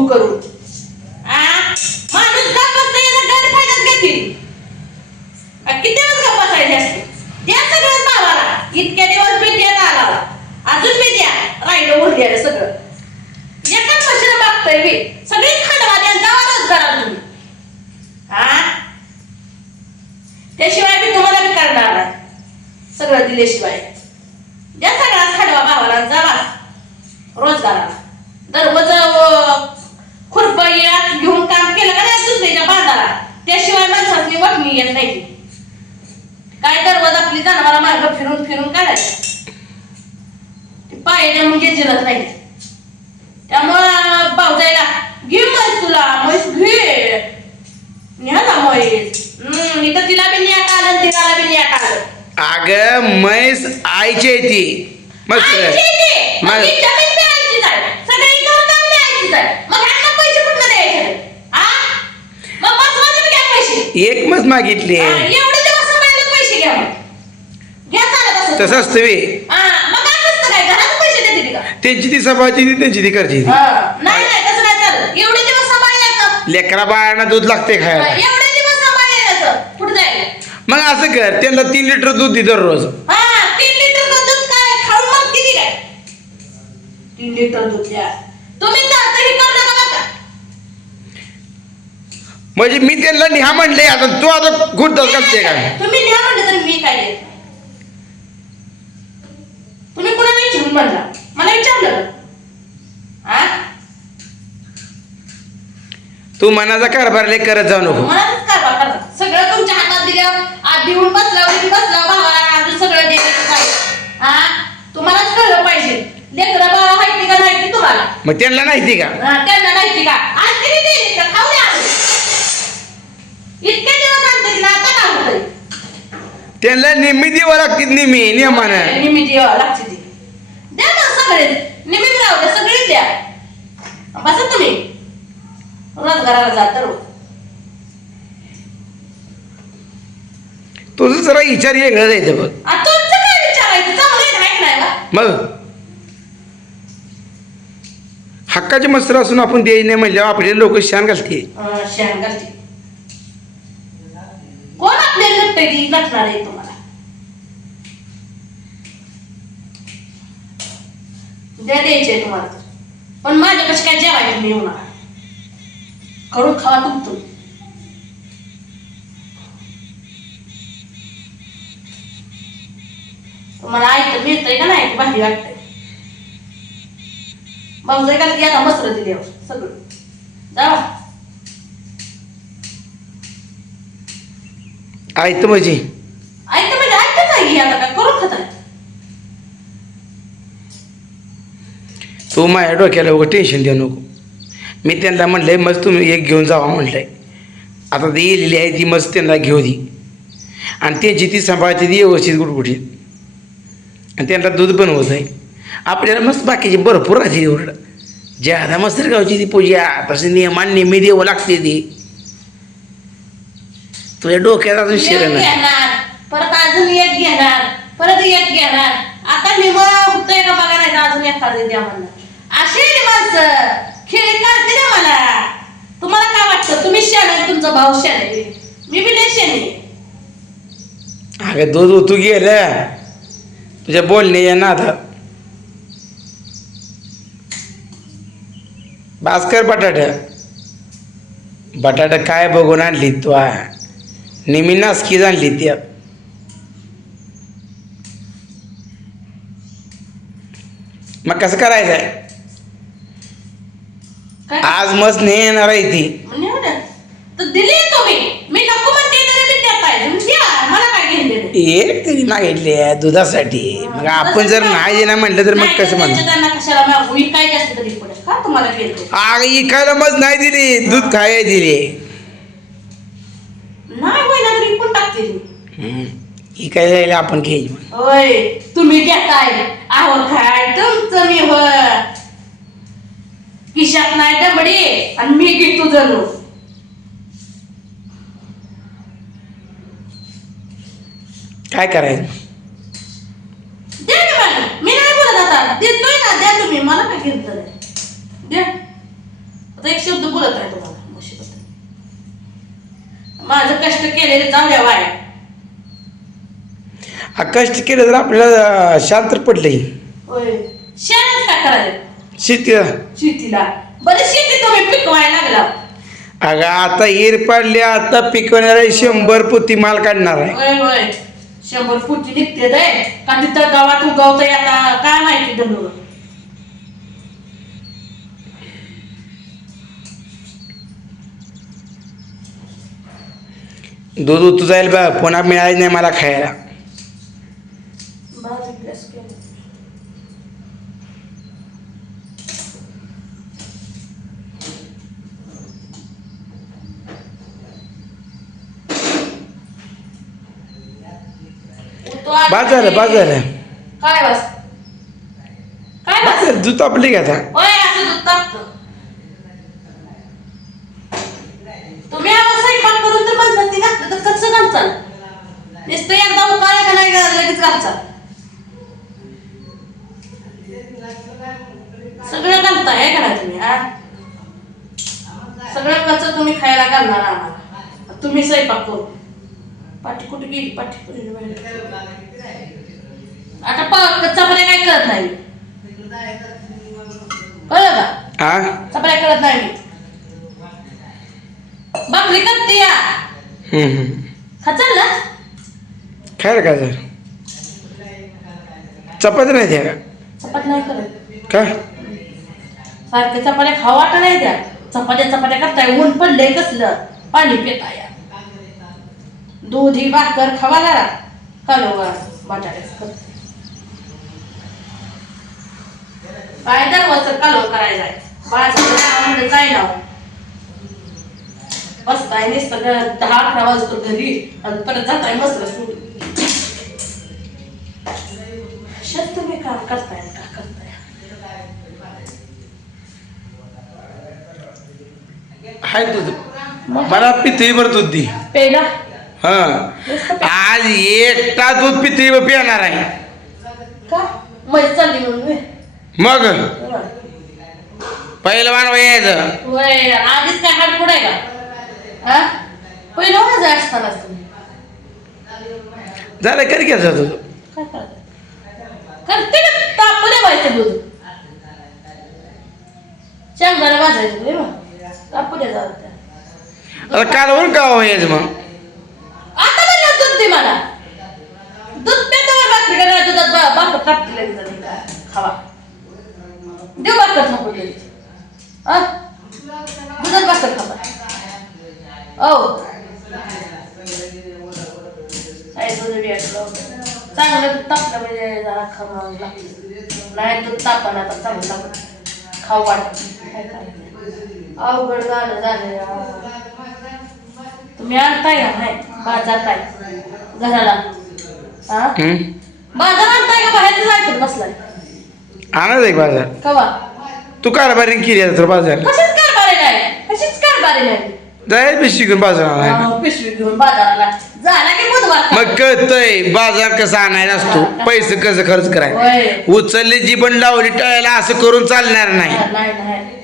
हू करून. माणूस गप्प याचा गैरफायदाच घेतील. किती दिवस गप्प बसायचे असते द्या सगळं भावाला. इतक्या दिवस मी द्या आला अजून मी द्या राहिलं उरलेलं सगळं. एकाच मशीन मागतोय मी. सगळी खांडवा द्या जावाच करा तुम्ही हा त्याशिवाय मी तुम्हाला बी करणार नाही. सगळं दिल्याशिवाय द्या सगळा खांडवा भावाला जावा रोजगाराला दररोज खुरपयात घेऊन काम केलं का नाही दुसऱ्याच्या बांधाला त्याशिवाय माणसाची वाटणी येत नाही. काय दररोज आपली जनावरा मार्ग फिरून फिरून काढायचं. पायाने म्हणजे जिरत नाही. त्यामुळं भाऊजाईला घे म्हैस तुला म्हैस घे. न्या ना म्हैस. हम्म इथं तिला बी आलं आणि तिला बी न्याट आलं अगं म्हैस आईची ती. मग मग- ही जमीन बी आईचीच आहे. सगळी घरदार बी आईचीच आहे. मग ह्यांना पैसे कुठनं द्यायचे? आ? मग बसवायचे बी घ्या पैसे. एक मत मागितली एवढे दिवस सांभाळले पैसे घ्या मग. घ्या चालत असं. तसं असतं बे हा, मग असं असतं काय? घरात पैसे देते ती का? त्यांची ती सभाची ती त्यांची ती करची ती हा, नाही, नाही, तसं नाही चालत. एवढे दिवस सांभाळले लेकरा बाळांना दूध लागते खायला एवढे दिवस सांभाळले असं. पुढे जायला. मग असं कर त्यांना तीन लिटर दूध दे दररोज हा, तीन लिटरचं दूध काय? खाऊन मग किती काय? तीन लिटर दूध द्या. तुम्ही तर हे करू नका बरं का? म्हणजे मी त्यांना निहा म्हणले आता तू आता घुटत घालते का? तुम्ही न्या म्हणलं तर मी काय नाही. तुम्ही कुणाला विचारून म्हणला. मला विचारलं? आ? तू मनाचा कारभार लय करत जाऊ नको. मलाच कारभार करता. सगळं तुमच्या हातात दिलं. आज देऊन बसला उडी बसला भावाला अजून सगळं पाहिजे हा तुम्हालाच कळलं पाहिजे. लेकरं बाळा माहिती का नाही तुम्हाला? मग त्यांना नाही ती का? हा, त्यांना माहिती का आज किती दिली का खाऊ द्या अजून. इतके दिवस आणते ना आता काय होतंय त्यांना नेहमी द्यावं लागते नेहमी नियमानं लागते ती. द्या सगळे राहू द्या सगळीच द्या. बसा तुम्ही. रोजगाराला जा तर तुझं जरा विचार वेगळं जायचं बघ. आ, तुमचं काय विचारायचं चांगलं आहे नाही का मग? हक्काचे मस्तर असून आपण द्यायचे नाही म्हणल्यावर आपले लोक शान घालते अं, शेण घालते आपल्याला लट्टगी नटणार आहे तुम्हाला द्या द्यायचे तुम्हाला. तर. पण माझ्यापाशी काय जेवायचं नाही होणार. करून खावा तुमतो तुम्हाला ऐकतं मिळतंय का नाही? भाजी वाटतंय. भाऊजाई का की आता मसर दिल्यावर सगळं. जा. ऐकतं म्हणजे? ऐकतं म्हणजे ऐकतच आहे की आता काय करून खात तू माझ्या डोक्याला उगं टेन्शन देऊ नको. मी त्यांना म्हणलंय मग तुम्ही एक घेऊन जावा म्हणलंय. आता ती येलेली आहे ती मस्त त्यांना घेऊ दे. आणि त्यांची ती सांभाळते ती व्यवस्थित गुटगुटीत आणि त्यांना दूध पण होत आहे आपल्याला मस्त बाकीची भरपूर राहते एवढं. ज्यादा मस्त गावची ती पूजा तसे नियमान नेहमी द्यावं लागते ती. तुझ्या डोक्यात अजून शिर एक नाही. घेणार परत अजून एक घेणार परत एक घेणार. आता निम होतंय का बघा नाही अजून एखादं द्या म्हणलं. असे रे माणसं खेळ काढते ना मला. तुम्हाला काय वाटतं? तुम्ही शाणे तुमचा भाऊ शाणे मी बी नाही शाणे अगं दूध ओतू गेलं. तुझ्या बोलणे ना आता भास्कर बटाटा. बटाटा काय बघून आणली तू आ? नेहमी नासकीच आणली त्या मग कसं करायचं आहे काय? आज मस्त नाही येणार आहे ती. म्हणजे एवढं? तर दिली तुम्ही. मी नको म्हणते तरी मी देत आहे तुम्ही द्या. मला काय घेऊन देणं? एक तरी मागितली आहे दुधासाठी. मग आपण जर नाही देणार म्हटलं तर मग नाही, कसं त्यांच्या म्हणणार त्यांना कशाला? मागू ही काय जास्त तरी पुढे? का तुम्हाला घेते आग इकायला मग नाही दिली. दूध खायला दिली. नाही कोण टाकते हम्म. इकायला जायला आपण घ्यायची मग. होय तुम्ही घेताय. आहो काय तुमचं मी हो किशात नाही डबडी आणि मी घेतो जणू काय करायचं? द्या मला. मी नाही बोलत आता. देतोय ना द्या तुम्ही. मला काय घेत द्या. आता एक शब्द बोलत आहे तुम्हाला म्हशीबद्दल माझं कष्ट केलेले जाऊ द्या वाया. हा कष्ट केलं तर आपल्याला शांत पडलंय. होय. शेणच काय करायचं? शेतीला शेतीला. बरं शेती तुम्ही पिकवायला लागला. अगं आता ईर पाडली आता पिकवणारा शंभर पोती माल काढणार आहे. होय होय. शंभर फुटी निघते दे का तिथं गावात उगवतंय आता काय माहिती धनुर दूध उतू जाईल बा पुन्हा मिळायचं नाही मला खायला. बाद झालं काय बस? काय बाद बस? झालं दूध आपली का आता होय असं दूध तापतं तुम्ही आता स्वयंपाक करून तर म्हणतात ती घातलं तर कसं घालचाल नुसतं एकदा उकाळलं का नाही लगेच घालचाल सगळं घालता हे का नाही तुम्ही हा? सगळं कच तुम्ही खायला घालणार आम्हाला. तुम्ही स्वयंपाक करू पाठी कुठे गेली? पाठी कुठे? आता चपऱ्या काय करत नाही. कळलं का? चपऱ्या करत नाही. मी भाकरी करते या. खाचाल ना खायला काय झालं? चपाती नाही द्या चपाती नाही करत. का सारखे चपात्या खाऊ वाटा नाही द्या? चपात्या चपात्या करताय ऊन पडलंय कसलं? पाणी पिता या दूध ही भाकर खावा जरा. कालो बटाट्याच काय दरवाजचं कालो करायचा बाजार जाय बसताय नुसतं घ- दहा अकरा वाजतो घरी आणि परत जाताय मस्त सोडून शेत तुम्ही काम करताय का करताय. हाय दूध. मला पितळी भर दूध दी. पेला हा. आज एकटा दूध पितळी पिणार आहे. का? मध्ये चालली म्हणून व्हय. मग. पहिलवान होय आधीच काय हात पुढे का हा? पहिलं माझं असतानाच तुम्ही झालं कधी घ्यायचं दूध काय करते? ना तापू दे व्हायचं दूध शेंगदाणा भाजायचं तुम्ही मग तापू दे जाऊ द्या. आता कालवून का व्हायचं मग? आता म्हणलं दूध दे मला. दूध पेटावर भाकरी करा दुधात बा- भाकर टाकते लगेच आणि खावा. देऊ भाकर थापून लगेच. हा? दुधात भाकर खावा. दूध भेटलं चांगलं तापलं म्हणजे जरा लागतं नाही चांगलं लागत खाऊ वाटत? अवघड झालं झालं. तुम्ही आणताय का? नाही. घराला. हा? बाजार आणताय का? बाहेरच जायचं बसलाय. आणत एक बाजार. कवा? तू कारभारी केली तर बाजार. कशीच कारभारी नाही? कशीच कारभारी नाही? जाय पिशवी घेऊन बाजार आणायला हा, पिशवी घेऊन बाजाराला झाला की बुधवार मग कळतय बाजार कसा आणायला असतो पैसे कसं खर्च करायचं? होय. उचलली जी पण लावली टाळायला असं करून चालणार नाही. नाही नाही.